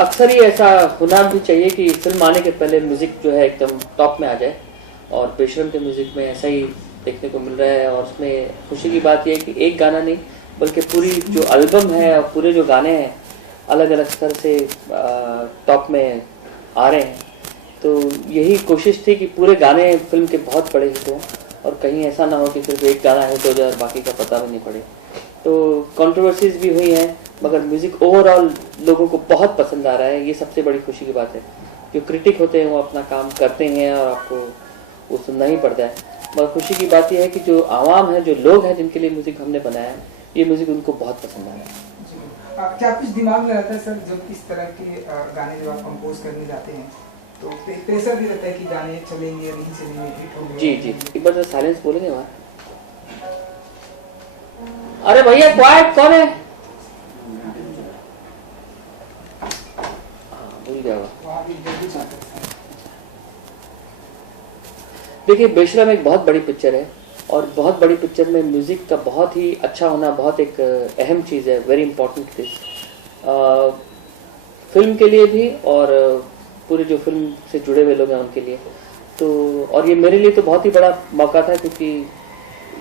अक्सर ही ऐसा होना भी चाहिए कि फिल्म आने के पहले म्यूज़िक जो है एकदम टॉप में आ जाए, और बेशरम के म्यूज़िक में ऐसा ही देखने को मिल रहा है। और उसमें खुशी की बात यह है कि एक गाना नहीं बल्कि पूरी जो एल्बम है और पूरे जो गाने हैं अलग अलग स्तर से टॉप में आ रहे हैं। तो यही कोशिश थी कि पूरे गाने फिल्म के बहुत बड़े हिट हों और कहीं ऐसा ना हो कि सिर्फ एक गाना हिट हो जाए और बाकी का पता भी नहीं पड़े। तो कंट्रोवर्सीज भी हुई हैं, मगर म्यूज़िक ओवरऑल लोगों को बहुत पसंद आ रहा है। ये सबसे बड़ी खुशी की बात है। जो क्रिटिक होते हैं वो अपना काम करते हैं और आपको वो सुनना ही पड़ता है। मगर खुशी की बात यह है कि जो आवाम है, जो लोग हैं जिनके लिए म्यूज़िक हमने बनाया है, ये म्यूज़िक उनको बहुत पसंद आ रहा है। क्या कुछ दिमाग में रहता है सर जब इस तरह के गाने जब आप कंपोज करने जाते हैं तो प्रेशर भी रहता है कि गाने चलेंगे नहीं चलेंगे, हिट होंगे? जी जी, एक बार साइलेंस बोलेंगे वहाँ। अरे भैया क्वाइट, कौन है? भूल गया। देखिए, बेशरम एक बहुत बड़ी पिक्चर है और बहुत बड़ी पिक्चर में म्यूजिक का बहुत ही अच्छा होना बहुत एक अहम चीज़ है, वेरी इंपॉर्टेंट चीज़ फिल्म के लिए भी और पूरे जो फिल्म से जुड़े हुए लोग हैं उनके लिए। तो और ये मेरे लिए तो बहुत ही बड़ा मौका था, क्योंकि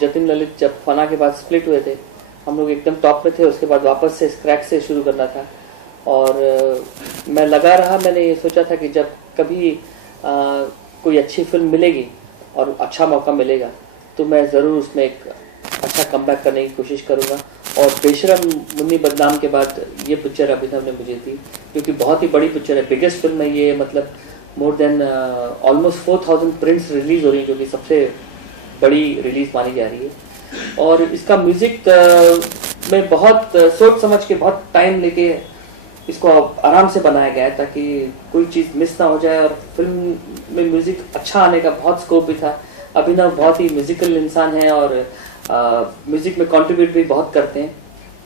जतिन ललित जब फना के बाद स्प्लिट हुए थे, हम लोग एकदम टॉप पे थे, उसके बाद वापस से स्क्रैच से शुरू करना था। और मैं लगा रहा, मैंने ये सोचा था कि जब कभी कोई अच्छी फिल्म मिलेगी और अच्छा मौका मिलेगा तो मैं ज़रूर उसमें एक अच्छा कमबैक करने की कोशिश करूँगा। और बेशरम मुन्नी बदनाम के बाद ये पिक्चर अभिनव ने मुझे दी, क्योंकि बहुत ही बड़ी पिक्चर है, बिगेस्ट फिल्म है ये। मतलब more than almost 4000 prints release हो रही है, जो कि सबसे बड़ी रिलीज़ मानी जा रही है। और इसका म्यूज़िक में बहुत सोच समझ के, बहुत टाइम लेके इसको आराम से बनाया गया है ताकि कोई चीज़ मिस ना हो जाए। और फिल्म में म्यूज़िक अच्छा आने का बहुत स्कोप भी था। अभिनव बहुत ही म्यूज़िकल इंसान है और म्यूज़िक में कंट्रीब्यूट भी बहुत करते हैं।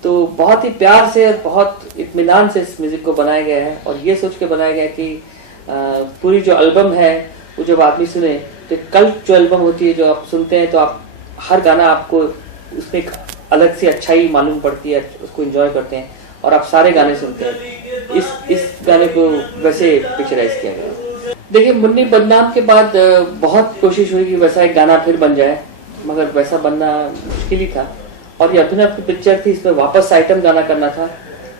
तो बहुत ही प्यार से, बहुत इत्मीनान से इस म्यूज़िक को बनाया गया है और ये सोच के बनाया गया कि पूरी जो एल्बम है वो जब आदमी सुने तो कल्ट जो एल्बम होती है, जो आप सुनते हैं तो आप हर गाना आपको उसमें एक अलग सी अच्छाई मालूम पड़ती है, उसको एंजॉय करते हैं और आप सारे गाने सुनते हैं। इस गाने को वैसे पिक्चराइज किया गया। देखिए, मुन्नी बदनाम के बाद बहुत कोशिश हुई कि वैसा एक गाना फिर बन जाए, मगर वैसा बनना मुश्किल ही था। और ये अभिनव की पिक्चर थी, इसमें वापस आइटम गाना करना था,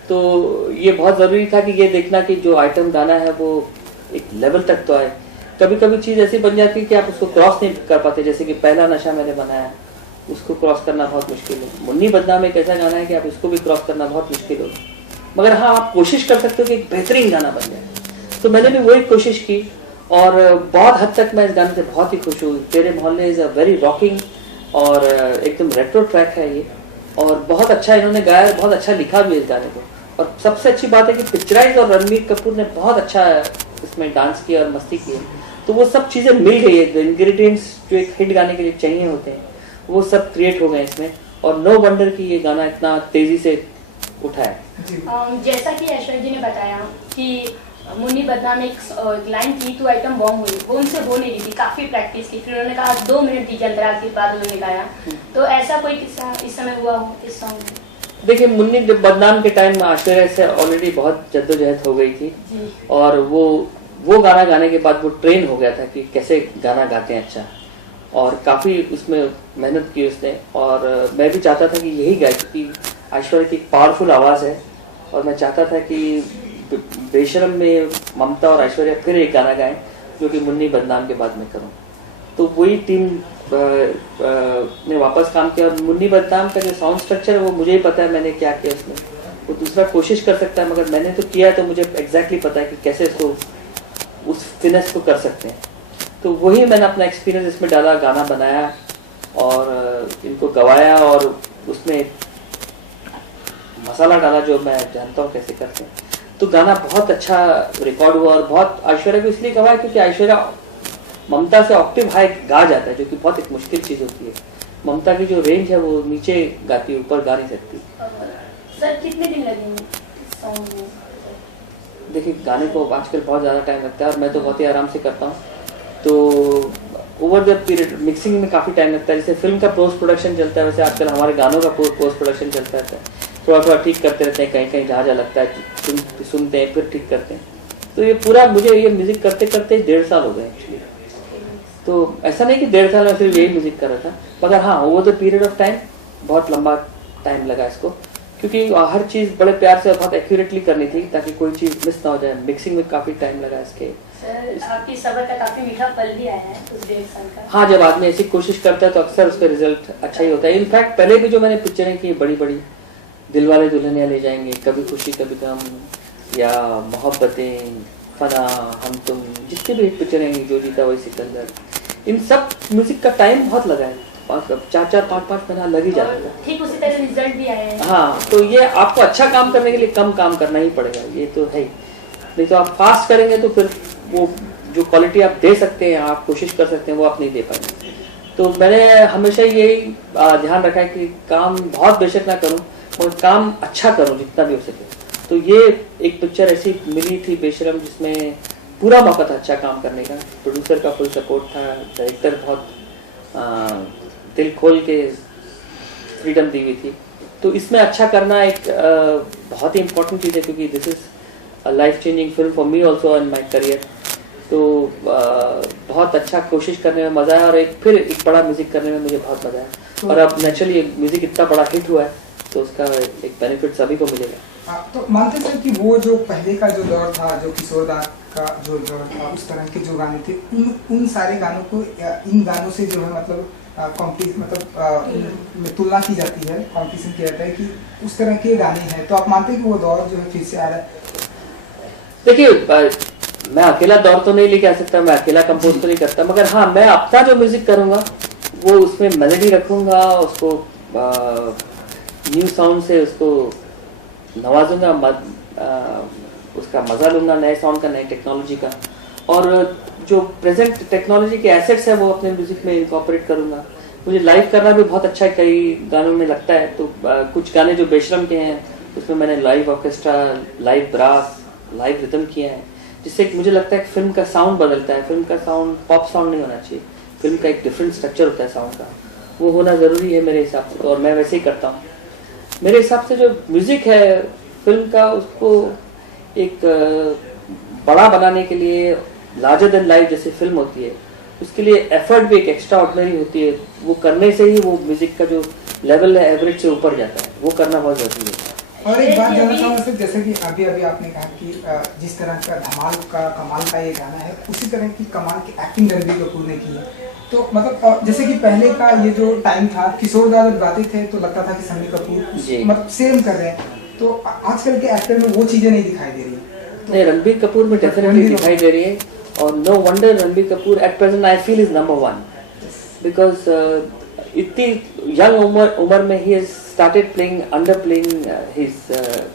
तो ये बहुत ज़रूरी था कि ये देखना कि जो आइटम गाना है वो एक लेवल तक तो आए। कभी कभी चीज़ ऐसी बन जाती है कि आप उसको क्रॉस नहीं कर पाते, जैसे कि पहला नशा मैंने बनाया, उसको क्रॉस करना बहुत मुश्किल है। मुन्नी बदनाम एक ऐसा गाना है कि आप इसको भी क्रॉस करना बहुत मुश्किल हो, मगर हाँ, आप कोशिश कर सकते हो कि एक बेहतरीन गाना बन जाए। तो मैंने भी वही कोशिश की और बहुत हद तक मैं इस गाने से बहुत ही खुश हूँ। तेरे मोहल्ले इज़ अ वेरी रॉकिंग और एकदम रेट्रो ट्रैक है ये, और बहुत अच्छा इन्होंने गाया, बहुत अच्छा लिखा भी इस गाने को। और सबसे अच्छी बात है कि पिक्चराइज और रणबीर कपूर ने बहुत अच्छा इसमें डांस किया और मस्ती की है। तो वो सब चीज़ें मिल गई है, जो इंग्रेडिएंट्स जो एक हिट गाने के लिए चाहिए होते हैं वो सब क्रिएट हो गए इसमें। और नो वंडर कि ये गाना इतना तेजी से उठा है। जैसा कि ऐश्वर्या जी ने बताया कि मुन्नी बदनाम एक लाइन की तो आइटम बॉम्ब हुई, वो उनसे हो नहीं रही थी, काफी प्रैक्टिस की, फिर उन्होंने कहा 2 मिनट दीजिए अंतराल के बाद उन्होंने गाया। तो ऐसा कोई किस्सा इस समय हुआ हो इस सॉन्ग में? देखिए, मुन्नी बदनाम के टाइम में ऐश्वर्या से ऑलरेडी बहुत जद्दोजहद हो गई थी और वो गाना गाने के बाद वो ट्रेन हो गया था कि कैसे गाना गाते हैं अच्छा, और काफ़ी उसमें मेहनत की उसने। और मैं भी चाहता था कि यही गाए, क्योंकि ऐश्वर्या की पावरफुल आवाज़ है और मैं चाहता था कि बेशरम में ममता और ऐश्वर्या फिर एक गाना गाएं जो कि मुन्नी बदनाम के बाद मैं करूं। तो वही टीम ने वापस काम किया। और मुन्नी बदनाम का जो साउंड स्ट्रक्चर है वो मुझे ही पता है मैंने क्या किया उसमें, वो दूसरा कोशिश कर सकता है, मगर मैंने तो किया है तो मुझे एग्जैक्टली पता है कि कैसे इसको उस फिनेस को कर सकते हैं। तो वही मैंने अपना एक्सपीरियंस इसमें डाला, गाना बनाया और इनको गवाया और उसमें मसाला डाला जो मैं जानता हूँ कैसे करते हैं। तो गाना बहुत अच्छा रिकॉर्ड हुआ और बहुत ऐश्वर्या को इसलिए गवाया क्योंकि ऐश्वर्या ममता से ऑक्टिव हाई गा जाता है, जो कि बहुत एक मुश्किल चीज़ होती है। ममता की जो रेंज है वो नीचे गाती है, ऊपर गा नहीं सकती। सर कितने दिन लगेंगे सॉन्ग में? देखिए, गाने को आजकल बहुत ज़्यादा टाइम लगता है और मैं तो बहुत ही आराम से करता हूँ। तो ओवर द पीरियड मिक्सिंग में काफ़ी टाइम लगता है। जैसे फिल्म का पोस्ट प्रोडक्शन चलता है, वैसे आजकल हमारे गानों का पोस्ट प्रोडक्शन चलता रहता है। थोड़ा थोड़ा ठीक करते रहते हैं, कहीं कहीं जहाँ जहाँ लगता है सुनते हैं फिर ठीक करते हैं। तो ये पूरा मुझे ये म्यूजिक करते करते 1.5 साल हो गए एक्चुअली। तो ऐसा नहीं कि 1.5 साल में सिर्फ यही म्यूजिक कर रहा था, मगर हाँ वो तो पीरियड ऑफ टाइम बहुत लंबा टाइम लगा इसको, क्योंकि हर चीज़ बड़े प्यार से बहुत एक्यूरेटली करनी थी ताकि कोई चीज़ मिस ना हो जाए। मिक्सिंग में काफ़ी टाइम लगा इसके। सर आपकी सबर का काफी मीठा फल भी आया है उस 1.5 साल का। हाँ, जब आदमी ऐसी कोशिश करता है तो अक्सर उसका रिजल्ट अच्छा ही होता है। इनफैक्ट पहले भी जो मैंने पिक्चरें की बड़ी बड़ी, दिलवाले दुल्हनिया ले जाएंगे, कभी खुशी कभी गम, या मोहब्बतें, फना, हम तुम, जितनी भी पिक्चरें, जो जीता वही सिकंदर, इन सब म्यूजिक का टाइम बहुत लगा है, 4-4, 5-5 महीना लग ही जाता है। ठीक उसी तरह रिजल्ट भी आया है। हाँ, तो ये आपको अच्छा काम करने के लिए कम काम करना ही पड़ेगा, ये तो है ही। नहीं तो आप फास्ट करेंगे तो फिर वो जो क्वालिटी आप दे सकते हैं, आप कोशिश कर सकते हैं, वो आप नहीं दे पाएंगे। तो मैंने हमेशा यही ध्यान रखा है कि काम बहुत बेशक ना करूं, और काम अच्छा करूं जितना भी हो सके। तो ये एक पिक्चर ऐसी मिली थी बेशरम, जिसमें पूरा मौका था अच्छा काम करने का, प्रोड्यूसर का फुल सपोर्ट था, डायरेक्टर बहुत दिल खोल के फ्रीडम दी हुई थी। तो इसमें अच्छा करना एक बहुत ही इम्पोर्टेंट चीज़ है, क्योंकि this is life changing film for me also in my career. तो बहुत अच्छा कोशिश करने में मज़ा है, और फिर एक बड़ा म्यूज़िक करने में मुझे बहुत मज़ा है। और अब नेचुरली म्यूज़िक इतना बड़ा हिट हुआ है तो उसका एक बेनिफिट सभी को मिलेगा। तो मानते सर कि वो जो पहले का जो दौर था, जो किशोरदा का जो दौर था, उस तरह के जो गाने थे, उन सारे गानों को इन गानों से जो है मतलब तुलना की जाती है, कॉम्पिटिशन किया जाता है कि उस तरह के गाने हैं। तो आप मानते हैं कि वो दौर जो है फिर से आ रहा है? देखिए, मैं अकेला दौर तो नहीं लेके आ सकता, मैं अकेला कंपोज तो नहीं करता, मगर हाँ मैं अपना जो म्यूजिक करूँगा वो उसमें मेलोडी रखूँगा, उसको न्यू साउंड से उसको नवाजूंगा, उसका मज़ा लूँगा, नए साउंड का, नई टेक्नोलॉजी का, और जो प्रेजेंट टेक्नोलॉजी के एसेट्स है वो अपने म्यूजिक में इनकॉर्पोरेट करूँगा। मुझे लाइव करना भी बहुत अच्छा है, कई गानों में लगता है। तो कुछ गाने जो बेशरम के हैं उसमें मैंने live orchestra, live brass, live rhythm किया है, जिससे मुझे लगता है कि फिल्म का साउंड बदलता है। फिल्म का साउंड पॉप साउंड नहीं होना चाहिए, फिल्म का एक डिफरेंट स्ट्रक्चर होता है साउंड का, वो होना ज़रूरी है मेरे हिसाब से, और मैं वैसे ही करता हूँ। मेरे हिसाब से जो म्यूज़िक है फिल्म का, उसको एक बड़ा बनाने के लिए, लार्जर देन लाइफ जैसे फिल्म होती है, उसके लिए एफर्ट भी एक एक्स्ट्रा ऑर्डिनरी होती है। वो करने से ही वो म्यूज़िक का जो लेवल है एवरेज से ऊपर जाता है, वो करना बहुत ज़रूरी है। और एक बात जानना चाहूँगा सर, जैसे कि अभी आपने कहा कि जिस तरह का धमाल का कमाल का ये गाना है, उसी तरह की कमाल की एक्टिंग रणबीर कपूर ने की है। तो मतलब जैसे कि पहले का ये जो टाइम था, किशोरदा जब गाते थे तो लगता था कि सन्नी कपूर मतलब सेम कर रहे हैं, तो आजकल के एक्टर में वो चीज़ें नहीं दिखाई दे रही। नहीं, रणबीर कपूर में डेफिनेटली दिखाई दे रही है, और no wonder Ranbir Kapoor at present I feel is number 1, because इतनी यंग उम्र में ही started playing, underplaying his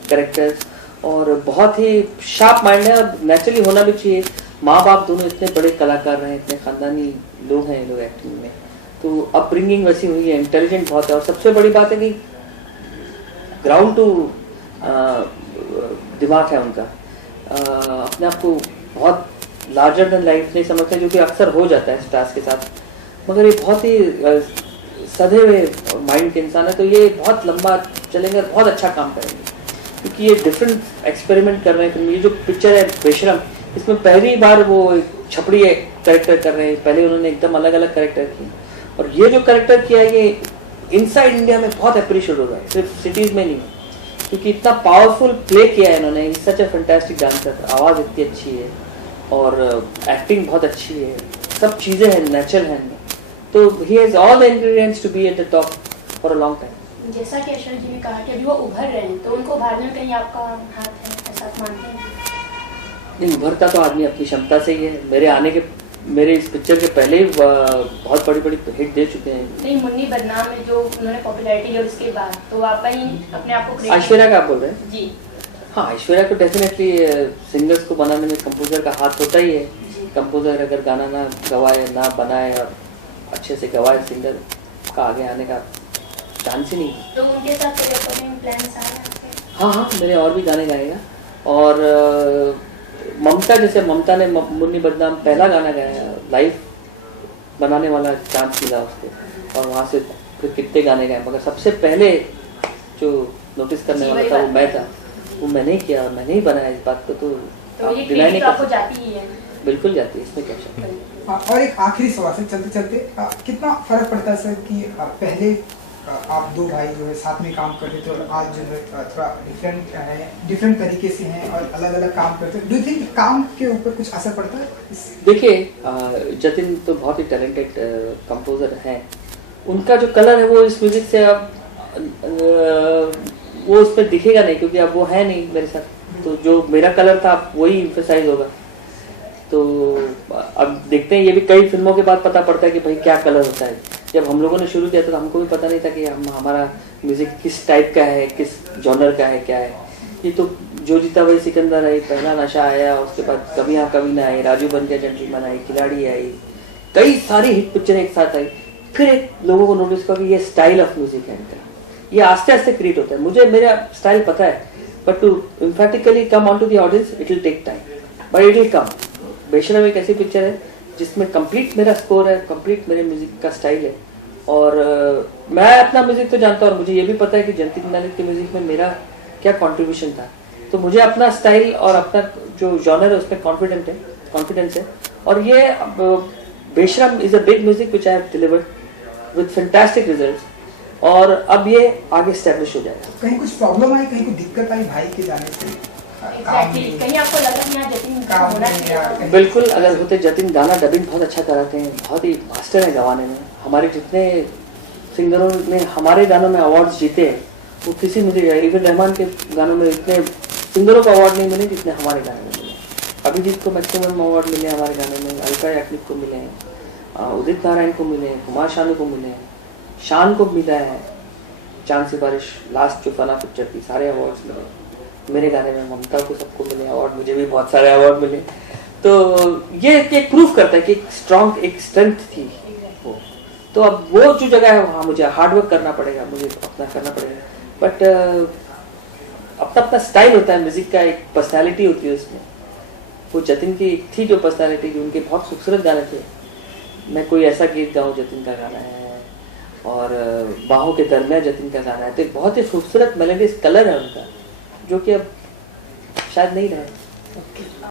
characters, और बहुत ही शार्प माइंड है, और नेचुरली होना भी चाहिए। माँ बाप दोनों इतने बड़े कलाकार रहे, इतने खानदानी लोग हैं ये लोग एक्टिंग में, तो अपब्रिंगिंग वैसी हुई है, इंटेलिजेंट बहुत है। और सबसे बड़ी बात है कि ग्राउंड टू दिमाग है उनका, अपने आप को बहुत लार्जर देन लाइफ नहीं समझते, जो कि अक्सर हो जाता है स्टार्स के साथ, मगर ये बहुत ही सधे हुए माइंड के इंसान है। तो ये बहुत लंबा चलेंगे, बहुत अच्छा काम करेंगे, क्योंकि ये डिफरेंट एक्सपेरिमेंट कर रहे हैं। ये जो पिक्चर है बेशरम, इसमें पहली बार वो छपड़ी कैरेक्टर कर रहे हैं, पहले उन्होंने एकदम अलग अलग कैरेक्टर किए, और ये जो कैरेक्टर किया है ये इनसाइड इंडिया में बहुत अप्रिशिएट होगा, सिर्फ सिटीज़ में नहीं, क्योंकि इतना पावरफुल प्ले किया है इन्होंने। सच ए फैंटास्टिक डांसर, आवाज़ इतनी अच्छी है और एक्टिंग बहुत अच्छी है, सब चीज़ें हैं नेचुरल हैं, तो he has all the ingredients to be at the top for a long time. जैसा कि अशरफ जी ने कहा कि अभी वो उभर रहे हैं, तो उनको उभारने में कहीं आपका हाथ है, ऐसा आप मानते हैं? नहीं, उभरता तो आदमी अपनी क्षमता से ही है। मेरे इस पिक्चर के पहले ही बहुत बड़ी बड़ी हिट दे चुके हैं। नहीं, मुन्नी बदनाम में जो उन्होंने पॉपुलैरिटी ली उसके बाद, तो आप अपने आप को ऐश्वर्या का आप बोल रहे हैं? जी हाँ, ऐश्वर्या को डेफिनेटली सिंगर्स को बनाने में कंपोजर का हाथ होता ही है। कंपोजर अगर गाना ना गवाए, ना बनाए और अच्छे से गवाए, सिंगर का आगे आने का चांस ही नहीं। तो उनके साथ कोई अपकमिंग प्लान्स आ रहे हैं? हाँ, मेरे और भी गाने गाएगा, और ममता ने मुन्नी बदनाम पहला गाना गाया, लाइव बनाने वाला चांस मिला उसको, और वहाँ से फिर कितने गाने गाए, मगर सबसे पहले जो नोटिस करने वाला था वो मैं था, वो मैंने ही किया, मैंने ही बनाया इस बात को, तो तो ये डिनाई नहीं क्रेडिट कर आपको सकते। जाती ही है। बिल्कुल जाती है, इसमें क्या शक है। और एक आखिरी सवाल से चलते चलते कितना फर्क पड़ता है सर कि पहले आप दो भाई जो है साथ में काम करते थे और आज जो है थोड़ा डिफरेंट तरीके से हैं और अलग अलग काम करते हैं। डू यू थिंक काम के ऊपर कुछ असर पड़ता है? देखिए जतिन तो बहुत ही टैलेंटेड कंपोजर हैं, उनका जो कलर है वो इस म्यूजिक से अब वो उस पर दिखेगा नहीं, क्योंकि अब वो है नहीं मेरे साथ, तो जो मेरा कलर था वही इम्फेसाइज होगा। तो अब देखते हैं, ये भी कई फिल्मों के बाद पता पड़ता है कि भाई क्या कलर होता है। जब हम लोगों ने शुरू किया था तो हमको भी पता नहीं था कि हमारा म्यूजिक किस टाइप का है, किस जॉनर का है, क्या है। ये तो जो जीता वही सिकंदर आई, पहला नशा आया, उसके बाद कभी हाँ कभी ना आई, राजू बन गया जेंटलमैन आई, खिलाड़ी आई, कई सारी हिट पिक्चर एक साथ आई। फिर एक लोगों को नोटिस किया कि ये स्टाइल ऑफ म्यूजिक है इनका, ये आस्ते आस्ते क्रिएट होता है। मुझे मेरा स्टाइल पता है, but to emphatically come on to the audience it will take time, but it will come. बेशरम एक ऐसी पिक्चर है जिसमें कंप्लीट मेरा स्कोर है, कंप्लीट मेरे म्यूजिक का स्टाइल है, और मैं अपना म्यूजिक तो जानता हूँ और मुझे ये भी पता है कि जतिन ललित के म्यूजिक में मेरा क्या कंट्रीब्यूशन था। तो मुझे अपना स्टाइल और अपना जो जॉनर है उसमें कॉन्फिडेंस है। और ये बेशरम is a big music which I have delivered with fantastic results, और अब ये आगे एस्टैब्लिश हो जाएगा। कहीं कुछ प्रॉब्लम आई, कहीं कुछ दिक्कत आई भाई के जाने से? एग्जैक्टली, कहीं आपको लगा कि यहाँ जतिन काम होना में चाहिए? या- बिल्कुल, अगर होते जतिन गाना डबिंग बहुत अच्छा कराते हैं, बहुत ही मास्टर है गवाने में। हमारे जितने सिंगरों ने हमारे गानों में अवार्ड्स जीते हैं वो किसी में इवन रहमान के गानों में इतने सिंगरों को अवार्ड नहीं मिले जितने हमारे गाने में मिले। अभिजीत को मैक्सिमम अवार्ड मिले हमारे गाने में, अलका याग्निक को मिले हैं, उदित नारायण को मिले हैं, कुमार शानू को मिले हैं, शान को मिला है, चांद सिफारिश लास्ट जो फना पिक्चर थी, सारे अवार्ड्स मिले मेरे गाने में, ममता को सबको मिले अवार्ड, मुझे भी बहुत सारे अवार्ड मिले। तो ये प्रूफ करता है कि एक स्ट्रॉन्ग एक स्ट्रेंथ थी वो। तो अब वो जो जगह है वहाँ मुझे हार्डवर्क करना पड़ेगा, मुझे अपना करना पड़ेगा, बट अपना अपना स्टाइल होता है म्यूजिक का, एक पर्सनैलिटी होती है उसमें। वो जतिन की थी जो पर्सनैलिटी की, उनके बहुत खूबसूरत गाने थे। मैं कोई ऐसा गीत गाऊँ जतिन का गाना है, और बाहों के दरमियान जतिन का गाना है, तो एक बहुत ही खूबसूरत मेलोडियस कलर है उनका, जो कि अब शायद नहीं रहे।